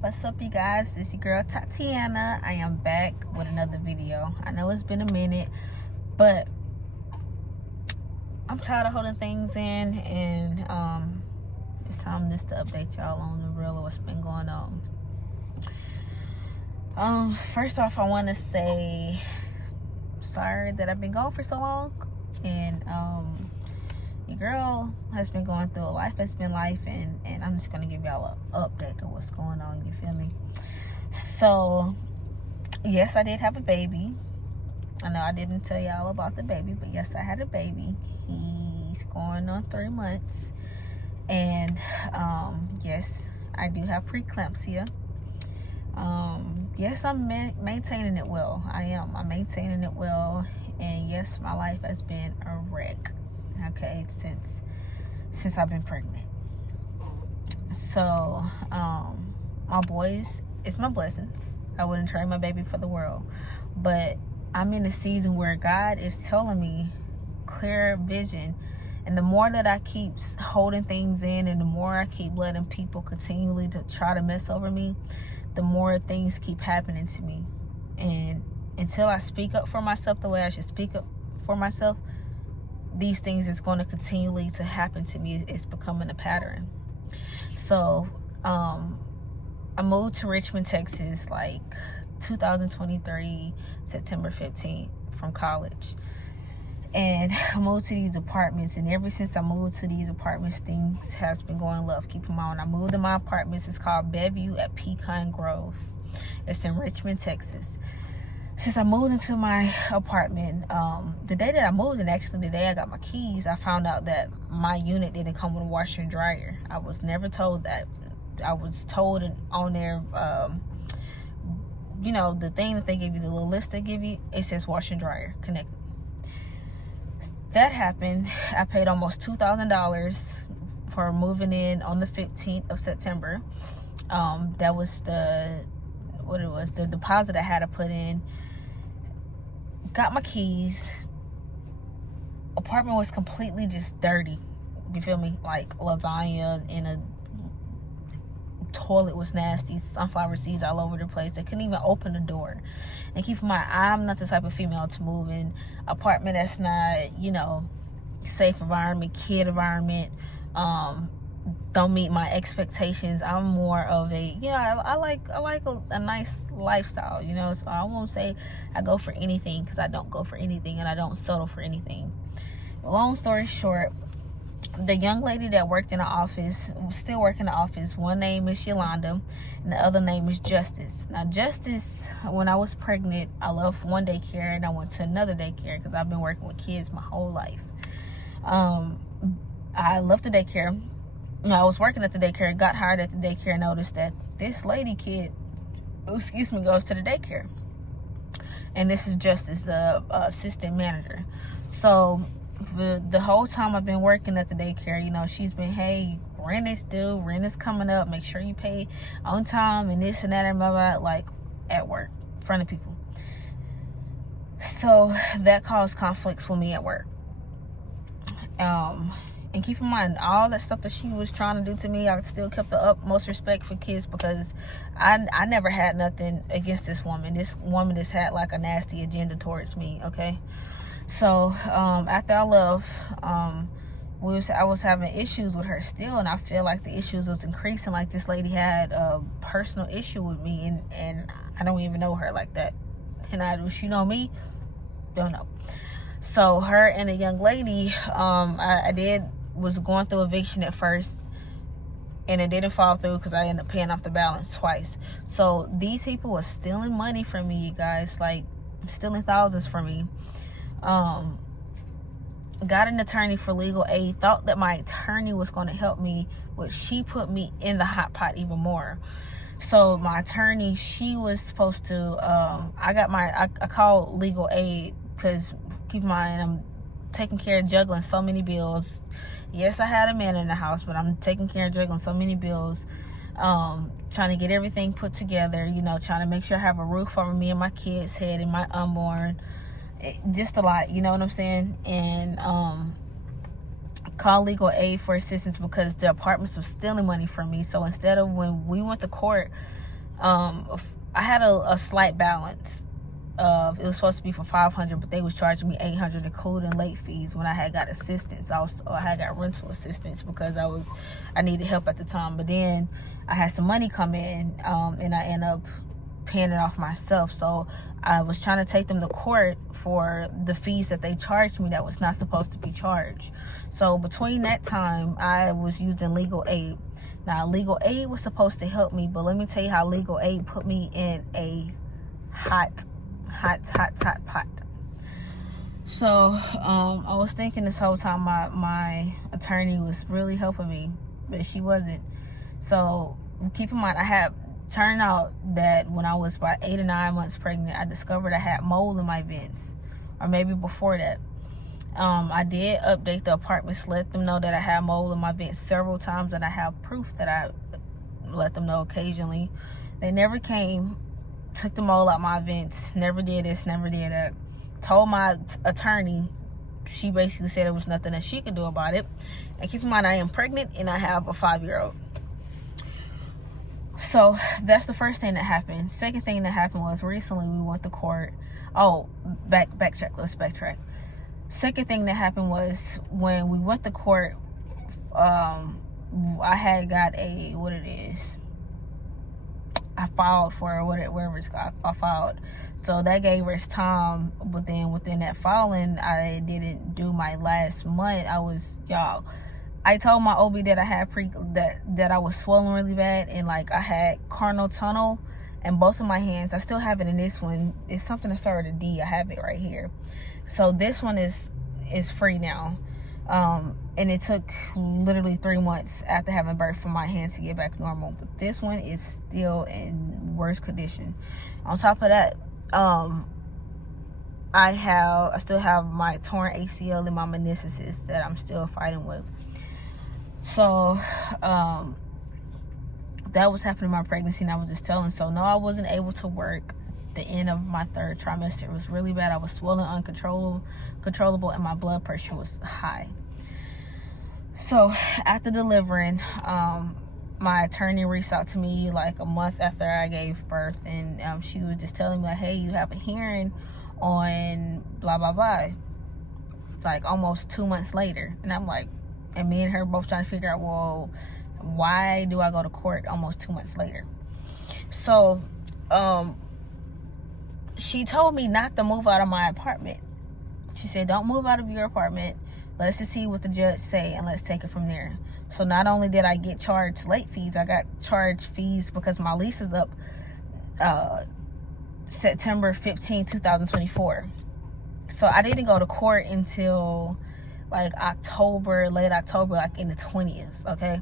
What's up, you guys? It's your girl Tatiana. I am back with another video. I know it's been a minute, but I'm tired of holding things in, and it's time just to update y'all on the real of what's been going on. First off, I want to say sorry that I've been gone for so long, and your girl has been going through life has been life, and I'm just gonna give y'all an update of what's going on. You feel me? So yes, I did have a baby. I know I didn't tell y'all about the baby, but yes, I had a baby. He's going on 3 months, and yes, I do have preeclampsia. Yes, I'm maintaining it well. I'm maintaining it well, and yes, my life has been a wreck. Okay, since I've been pregnant. So my boys, it's my blessings. I wouldn't trade my baby for the world, but I'm in a season where God is telling me clear vision, and the more that I keep holding things in, and the more I keep letting people continually to try to mess over me, the more things keep happening to me. And until I speak up for myself the way I should speak up for myself, these things is going to continually to happen to me. It's becoming a pattern. So I moved to Richmond, Texas, like 2023 September 15th from college, and I moved to these apartments, and ever since I moved to these apartments, things has been going left. Keep in mind, when I moved to my apartments, it's called Bellevue at Pecan Grove. It's in Richmond, Texas. Since I moved into my apartment, the day that I moved, and actually the day I got my keys, I found out that my unit didn't come with a washer and dryer. I was never told that. I was told on there, the thing that they give you, the little list they give you, it says washer and dryer connected. That happened. I paid almost $2,000 for moving in on the 15th of September. That was the deposit I had to put in. Got my keys. Apartment was completely just dirty. You feel me? Like lasagna in a toilet was nasty. Sunflower seeds all over the place. They couldn't even open the door. And keep in mind, I'm not the type of female to move in apartment that's not, safe environment, kid environment. Don't meet my expectations. I'm more of a, I like a nice lifestyle, so I won't say I go for anything, because I don't go for anything, and I don't settle for anything. Long story short, the young lady that worked in the office, still working in the office, one name is Yolanda and the other name is Justice. Now Justice, when I was pregnant, I left one daycare and I went to another daycare, because I've been working with kids my whole life. I left the daycare. I was working at the daycare, got hired at the daycare, noticed that this lady kid, goes to the daycare. And this is Justice, the assistant manager. So the whole time I've been working at the daycare, she's been, hey, rent is due, rent is coming up, make sure you pay on time, and this and that and blah, blah, like at work, in front of people. So that caused conflicts with me at work. And keep in mind, all that stuff that she was trying to do to me, I still kept the utmost respect for kids, because I never had nothing against this woman. This woman just had like a nasty agenda towards me, okay? So after I left, I was having issues with her still, and I feel like the issues was increasing. Like, this lady had a personal issue with me, and I don't even know her like that. And does she know me? Don't know. So her and a young lady, was going through eviction at first, and it didn't fall through because I ended up paying off the balance twice. So these people were stealing money from me, you guys, like stealing thousands from me. Got an attorney for legal aid, thought that my attorney was going to help me, but she put me in the hot pot even more. So my attorney, she was supposed to, I called legal aid, because keep in mind, I'm taking care of juggling so many bills. Yes, I had a man in the house, but I'm taking care of juggling so many bills, trying to get everything put together, trying to make sure I have a roof over me and my kids' head and my unborn. Just a lot, you know what I'm saying? And call legal aid for assistance, because the apartments were stealing money from me. So instead of, when we went to court, I had a slight balance of, it was supposed to be for $500, but they was charging me $800, including late fees. When I had got assistance, I had got rental assistance because I needed help at the time. But then I had some money come in, and I ended up paying it off myself. So I was trying to take them to court for the fees that they charged me that was not supposed to be charged. So between that time, I was using legal aid. Now, legal aid was supposed to help me, but let me tell you how legal aid put me in a hot pot. So I was thinking this whole time my attorney was really helping me, but she wasn't. So keep in mind, I had turned out that when I was about 8 or 9 months pregnant, I discovered I had mold in my vents, or maybe before that. I did update the apartments, let them know that I had mold in my vents several times, and I have proof that I let them know occasionally. They never came, took the mold out my vents, never did this, never did that. Told my attorney, she basically said there was nothing that she could do about it. And keep in mind, I am pregnant and I have a 5-year-old. So that's the first thing that happened. Second thing that happened was recently we went to court. Oh, backtrack. Let's backtrack. Second thing that happened was when we went to court, I had got I filed for whatever it's called. I filed. So that gave us time, but then within that filing, I didn't do my last month. I told my OB that I had that I was swollen really bad, and like I had carpal tunnel in both of my hands. I still have it in this one. It's something that started with a D. I have it right here. So this one is free now. And it took literally 3 months after having birth for my hands to get back normal. But this one is still in worse condition. On top of that, I still have my torn ACL and my meniscus that I'm still fighting with. So that was happening in my pregnancy, and I was just telling. So no, I wasn't able to work the end of my 3rd trimester. It was really bad. I was swollen, uncontrollable, and my blood pressure was high. So after delivering, my attorney reached out to me like a month after I gave birth, and she was just telling me like, hey, you have a hearing on blah blah blah, like almost 2 months later. And I'm like, and me and her both trying to figure out, well, why do I go to court almost 2 months later? So she told me not to move out of my apartment. She said, don't move out of your apartment. Let's just see what the judge say, and let's take it from there. So not only did I get charged late fees, I got charged fees because my lease is up September 15, 2024. So I didn't go to court until like late October, like in the 20th, okay?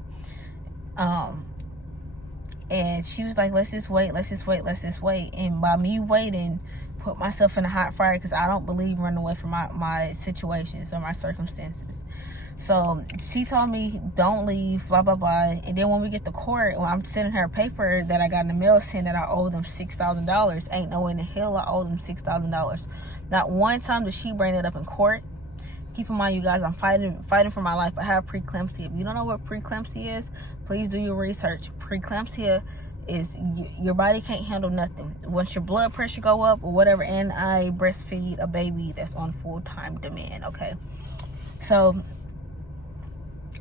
And she was like, let's just wait. And by me waiting, put myself in a hot fire, because I don't believe running away from my situations or my circumstances. So she told me, don't leave, blah, blah, blah. And then when we get to court, when I'm sending her a paper that I got in the mail saying that I owe them $6,000, ain't no way in the hell I owe them $6,000. Not one time did she bring it up in court. Keep in mind, you guys, I'm fighting for my life. I have preeclampsia. If you don't know what preeclampsia is, please do your research. Preeclampsia is your body can't handle nothing. Once your blood pressure go up or whatever, and I breastfeed a baby that's on full-time demand, okay? So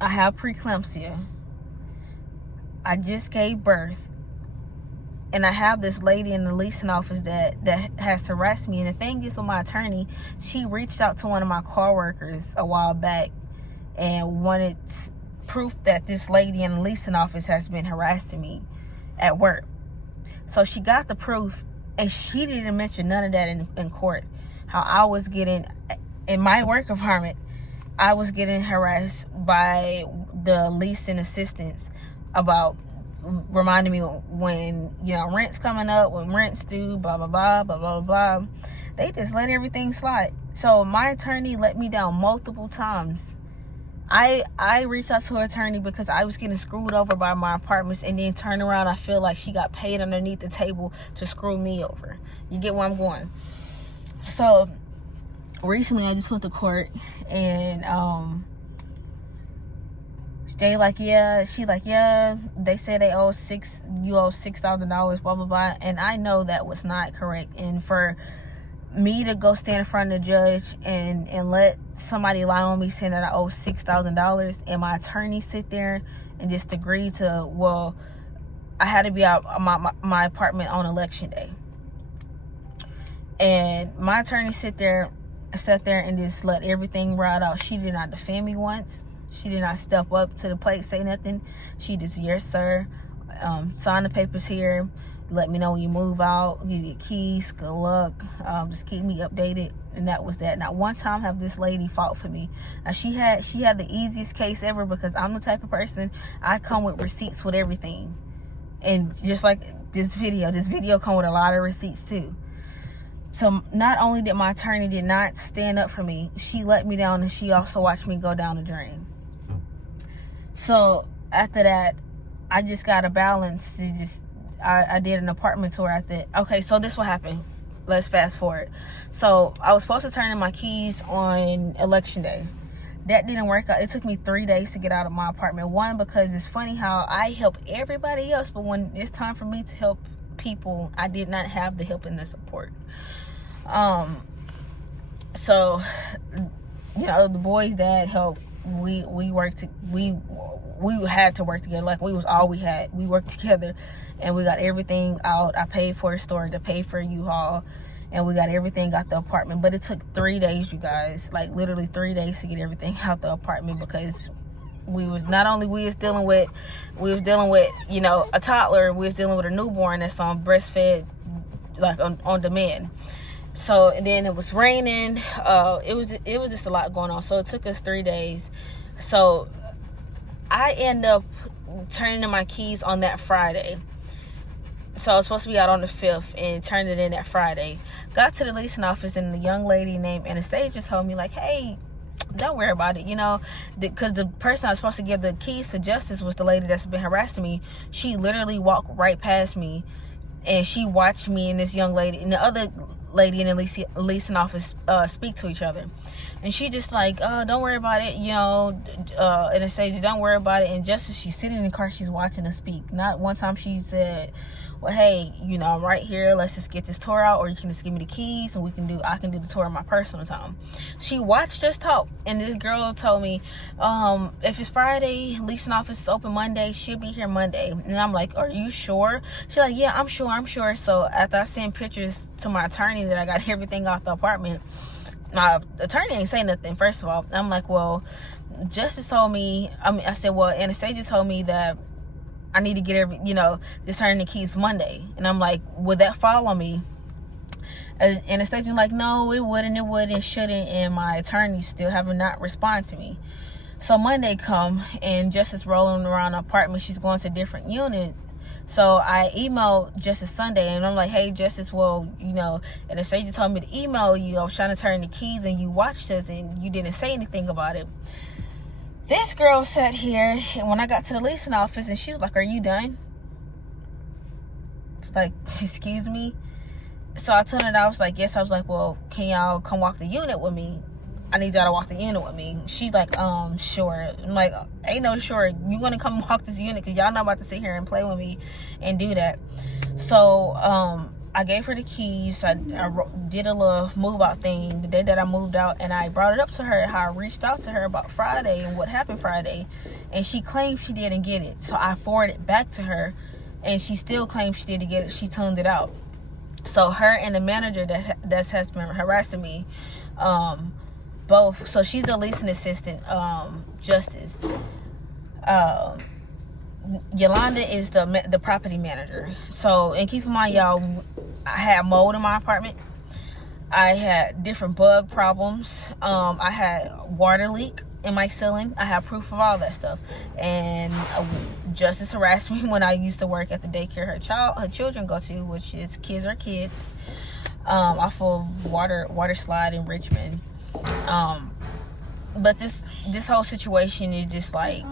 I have preeclampsia. I just gave birth. And I have this lady in the leasing office that has harassed me. And the thing is, with my attorney, she reached out to one of my coworkers a while back and wanted proof that this lady in the leasing office has been harassing me at work. So she got the proof, and she didn't mention none of that in court. How I was getting, in my work environment, I was getting harassed by the leasing assistants about reminding me when, rent's coming up, when rent's due, blah, blah, blah, blah, blah, blah. They just let everything slide. So my attorney let me down multiple times. I reached out to her attorney because I was getting screwed over by my apartments, and then turn around, I feel like she got paid underneath the table to screw me over. You get where I'm going? So recently I just went to court, and They like, yeah, she like, yeah, they said you owe $6,000, blah blah blah. And I know that was not correct. And for me to go stand in front of the judge and let somebody lie on me saying that I owe $6,000, and my attorney sit there and just agree to, well, I had to be out of my apartment on election day. And my attorney sat there and just let everything ride out. She did not defend me once. She did not step up to the plate, say nothing. She just, yes sir, sign the papers here, let me know when you move out, give you keys, good luck, just keep me updated. And that was that. Not one time have this lady fought for me. Now she had the easiest case ever, because I'm the type of person, I come with receipts with everything. And just like this video come with a lot of receipts too. So not only did my attorney did not stand up for me, she let me down, and she also watched me go down the drain. So after that, I just got a balance to just, I did an apartment tour after. Okay, so this what happened. Let's fast forward. So I was supposed to turn in my keys on election day. That didn't work out. It took me 3 days to get out of my apartment. One, because it's funny how I help everybody else, but when it's time for me to help people, I did not have the help and the support. So, you know, the boys' dad helped. We had to work together. Like, we was all we had. We worked together, and we got everything out. I paid for the storage, I paid for U-Haul, and we got everything out the apartment. But it took 3 days, you guys, like literally 3 days to get everything out the apartment, because we was dealing with, you know, a toddler. We was dealing with a newborn that's on breastfed, like on demand. So, and then it was raining. It was just a lot going on. So it took us 3 days. So I end up turning in my keys on that Friday. So I was supposed to be out on the 5th and turned it in that Friday. Got to the leasing office, and the young lady named Anastasia told me, like, hey, don't worry about it, you know, because the person I was supposed to give the keys to Justice was the lady that's been harassing me. She literally walked right past me, and she watched me and this young lady and the other lady in the leasing office speak to each other. And she just like, don't worry about it, you know, Anastasia, don't worry about it. And Justice, she's sitting in the car, she's watching us speak. Not one time she said, well, hey, you know, I'm right here, let's just get this tour out, or you can just give me the keys and I can do the tour on my personal time. She watched us talk, and this girl told me, if it's Friday, leasing office is open Monday, she'll be here Monday. And I'm like, are you sure? She's like, yeah, I'm sure. So after I sent pictures to my attorney that I got everything off the apartment, my attorney ain't say nothing, first of all. I'm like, well, Justice told me, I said, well, Anastasia told me that I need to get just turn the keys Monday. And I'm like, would that fall on me? And Anastasia like, no, it wouldn't, shouldn't. And my attorney still haven't not responded to me. So Monday come, and Justice rolling around the apartment. She's going to different units. So I emailed Justice Sunday, and I'm like, hey, Justice, well, you know, Anastasia told me to email you. I was trying to turn the keys, and you watched us, and you didn't say anything about it. This girl sat here, and when I got to the leasing office, and she was like, are you done? Like, excuse me? So I told her that I was like, yes. I was like, well, can y'all come walk the unit with me? I need y'all to walk the unit with me. She's like, sure. I'm like, ain't no sure. You gonna come walk this unit, because y'all not about to sit here and play with me and do that. So I gave her the keys. I did a little move out thing the day that I moved out, and I brought it up to her how I reached out to her about Friday and what happened Friday, and she claimed she didn't get it. So I forwarded it back to her, and she still claims she didn't get it. She tuned it out. So her and the manager that has been harassing me, both. So she's the leasing assistant, Justice. Yolanda is the property manager. So, and keep in mind, y'all, I had mold in my apartment. I had different bug problems. I had water leak in my ceiling. I have proof of all that stuff. And Justice harassed me when I used to work at the daycare her children go to, which is Kids Are Kids, off of water slide in Richmond. But this whole situation is just like,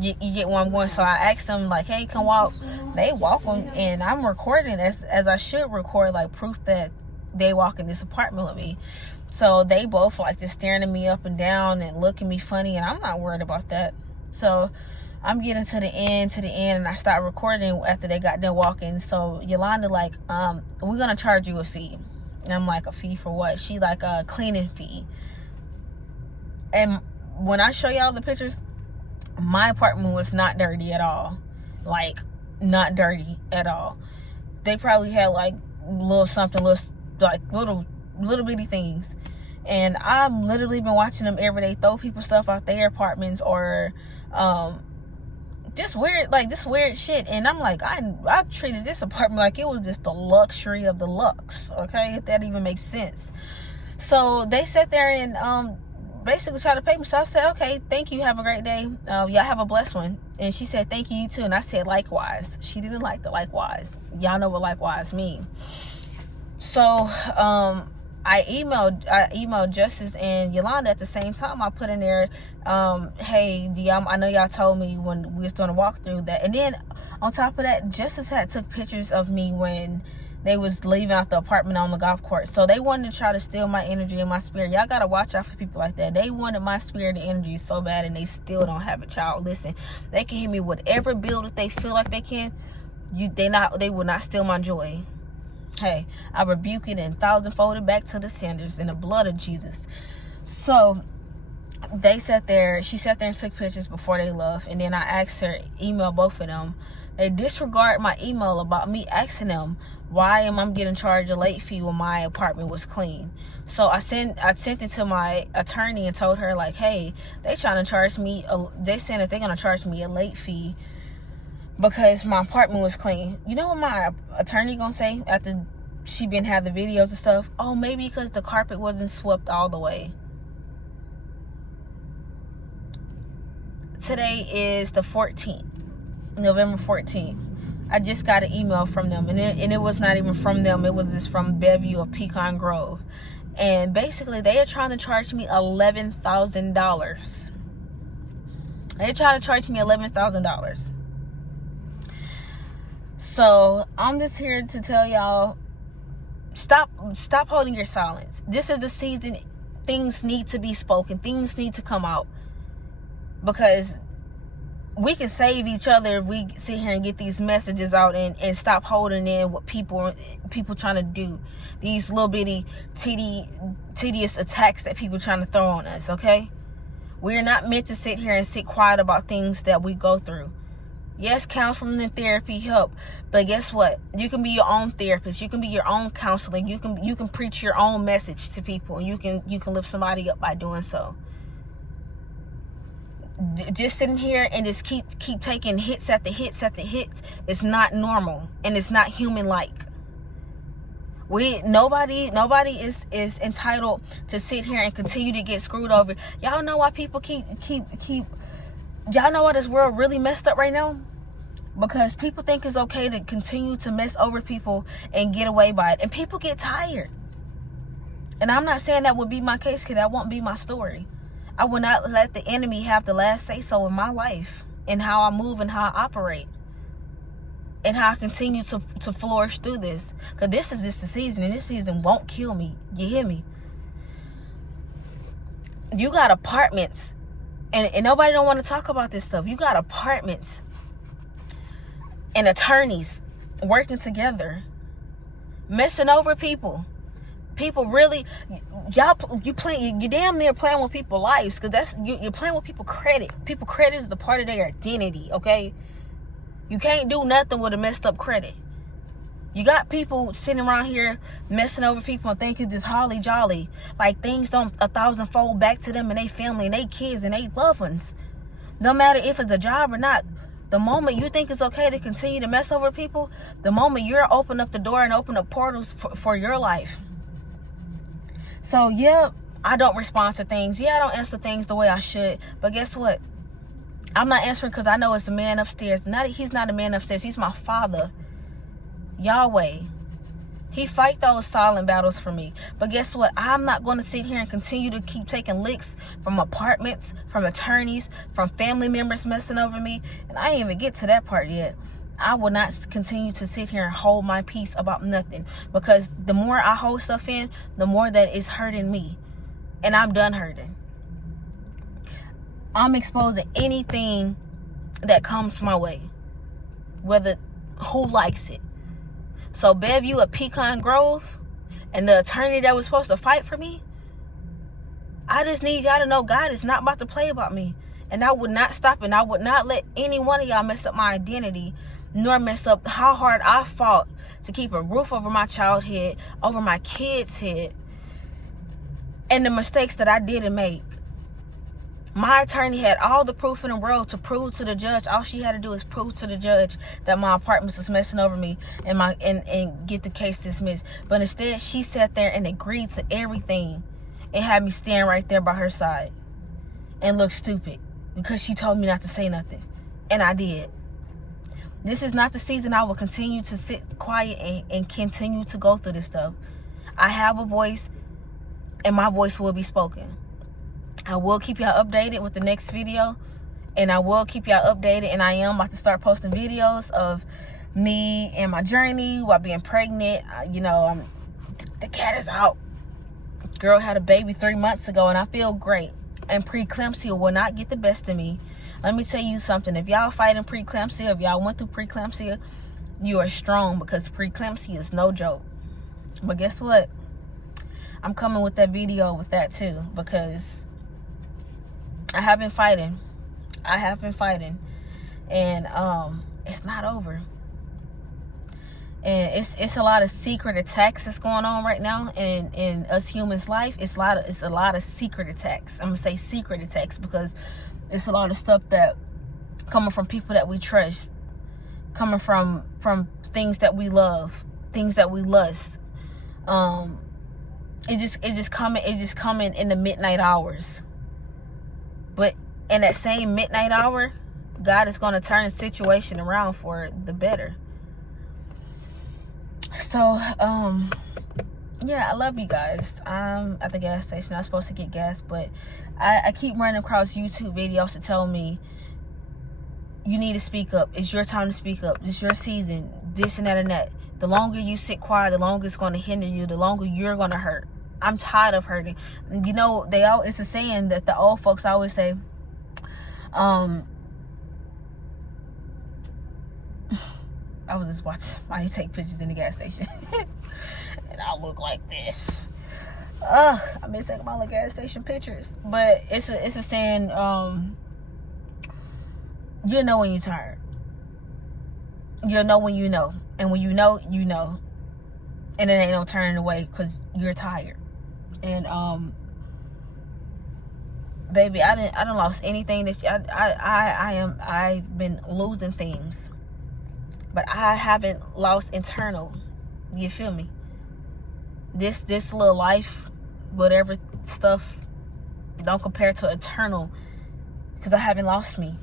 you get where I'm going. So I asked them, like, hey, come walk. They walk them, and I'm recording as I should record, like, proof that they walk in this apartment with me. So they both like just staring at me up and down and looking at me funny, and I'm not worried about that. So I'm getting to the end, and I stopped recording after they got done walking. So Yolanda like, we're gonna charge you a fee. And I'm like, a fee for what? She like, a cleaning fee. And when I show y'all the pictures, my apartment was not dirty at all. Like, not dirty at all. They probably had like little bitty things. And I've literally been watching them every day throw people stuff out their apartments, or just weird shit. And I'm like, I treated this apartment like it was just the luxury of the lux, okay, if that even makes sense. So they sat there and basically tried to pay me. So I said, okay, thank you, have a great day, y'all have a blessed one. And she said, thank you, you too. And I said, likewise. She didn't like the likewise. Y'all know what likewise mean. So I emailed Justice and Yolanda at the same time. I put in there, hey, I know y'all told me when we was doing a walkthrough that. And then on top of that, Justice had took pictures of me when they was leaving out the apartment on the golf course. So they wanted to try to steal my energy and my spirit. Y'all gotta watch out for people like that. They wanted my spirit and energy so bad, and they still don't have it, child. Listen, they can hit me whatever bill that they feel like they can. They will not steal my joy. Hey, I rebuke it and thousandfold it back to the senders in the blood of Jesus. So she sat there and took pictures before they left. And then I asked her, email both of them. They disregard my email about me asking them, why am I getting charged a late fee when my apartment was clean? So I sent it to my attorney and told her, like, hey, they trying to charge me, they saying that they're going to charge me a late fee because my apartment was clean. You know what my attorney gonna say after she been have the videos and stuff? Oh, maybe because the carpet wasn't swept all the way. Today is the 14th, November 14th. I just got an email from them, and it was not even from them. It was just from Bellevue of Pecan Grove. And basically, they are trying to charge me $11,000. They're trying to charge me $11,000. So I'm just here to tell y'all, stop holding your silence. This is the season. Things need to be spoken. Things need to come out, because we can save each other if we sit here and get these messages out and stop holding in what people trying to do. These little bitty tedious attacks that people trying to throw on us, okay? We're not meant to sit here and sit quiet about things that we go through. Yes, counseling and therapy help, but guess what? You can be your own therapist. You can be your own counselor. You can preach your own message to people, and you can lift somebody up by doing so. Just sitting here and just keep taking hits after hits after hits is not normal, and it's not human like. Nobody is entitled to sit here and continue to get screwed over. Y'all know why people keep y'all know why this world really messed up right now? Because people think it's okay to continue to mess over people and get away by it, and people get tired. And I'm not saying that would be my case, because that won't be my story. I will not let the enemy have the last say so in my life, and how I move and how I operate, and how I continue to flourish through this. Because this is just the season, and this season won't kill me. You hear me? You got apartments, and nobody don't want to talk about this stuff. You got apartments and attorneys working together, messing over people. People really, you damn near playing with people's lives, because you're playing with people's credit. People credit is the part of their identity, okay? You can't do nothing with a messed up credit. You got people sitting around here messing over people and thinking this holly jolly, like things don't 1,000-fold back to them and their family and their kids and their loved ones. No matter if it's a job or not, the moment you think it's okay to continue to mess over people, the moment you're open up the door and open up portals for your life. So yeah, I don't respond to things. Yeah, I don't answer things the way I should. But guess what? I'm not answering because I know it's a man upstairs. He's not a man upstairs. He's my Father, Yahweh. He fight those silent battles for me. But guess what? I'm not going to sit here and continue to keep taking licks from apartments, from attorneys, from family members messing over me. And I ain't even get to that part yet. I will not continue to sit here and hold my peace about nothing, because the more I hold stuff in, the more that it's hurting me, and I'm done hurting. I'm exposing anything that comes my way, whether who likes it. So Bellevue at Pecan Grove and the attorney that was supposed to fight for me, I just need y'all to know God is not about to play about me. And I would not stop, and I would not let any one of y'all mess up my identity, nor mess up how hard I fought to keep a roof over my child's head, over my kids' head, and the mistakes that I didn't make. My attorney had all the proof in the world to prove to the judge. All she had to do is prove to the judge that my apartments was messing over me and get the case dismissed. But instead, she sat there and agreed to everything and had me stand right there by her side and look stupid because she told me not to say nothing. And I did. This is not the season I will continue to sit quiet and continue to go through this stuff. I have a voice, and my voice will be spoken. I will keep y'all updated with the next video, and I will keep y'all updated, and I am about to start posting videos of me and my journey while being pregnant. The cat is out. Girl had a baby 3 months ago, and I feel great. And preeclampsia will not get the best of me. Let me tell you something. If y'all fighting preeclampsia, if y'all went through preeclampsia, you are strong, because preeclampsia is no joke. But guess what? I'm coming with that video with that too, because I have been fighting. And it's not over. And it's a lot of secret attacks that's going on right now in us humans' life. It's a lot of secret attacks. I'm gonna say secret attacks because it's a lot of stuff that coming from people that we trust, coming from things that we love, things that we lust. It just coming in the midnight hours. But in that same midnight hour, God is going to turn the situation around for the better. So, yeah, I love you guys. I'm at the gas station. I'm supposed to get gas, but I keep running across YouTube videos to tell me, you need to speak up. It's your time to speak up. It's your season. This and that and that. The longer you sit quiet, the longer it's going to hinder you. The longer you're going to hurt. I'm tired of hurting. It's a saying that the old folks always say, I was just watching somebody take pictures in the gas station. And I look like this. I miss taking my little gas station pictures. But it's a saying, you'll know when you're tired. You'll know when you know. And when you know, you know. And it ain't no turning away because you're tired. And baby, I done lost anything that I've been losing things, but I haven't lost internal. You feel me? This little life, whatever stuff, don't compare to eternal, because I haven't lost me.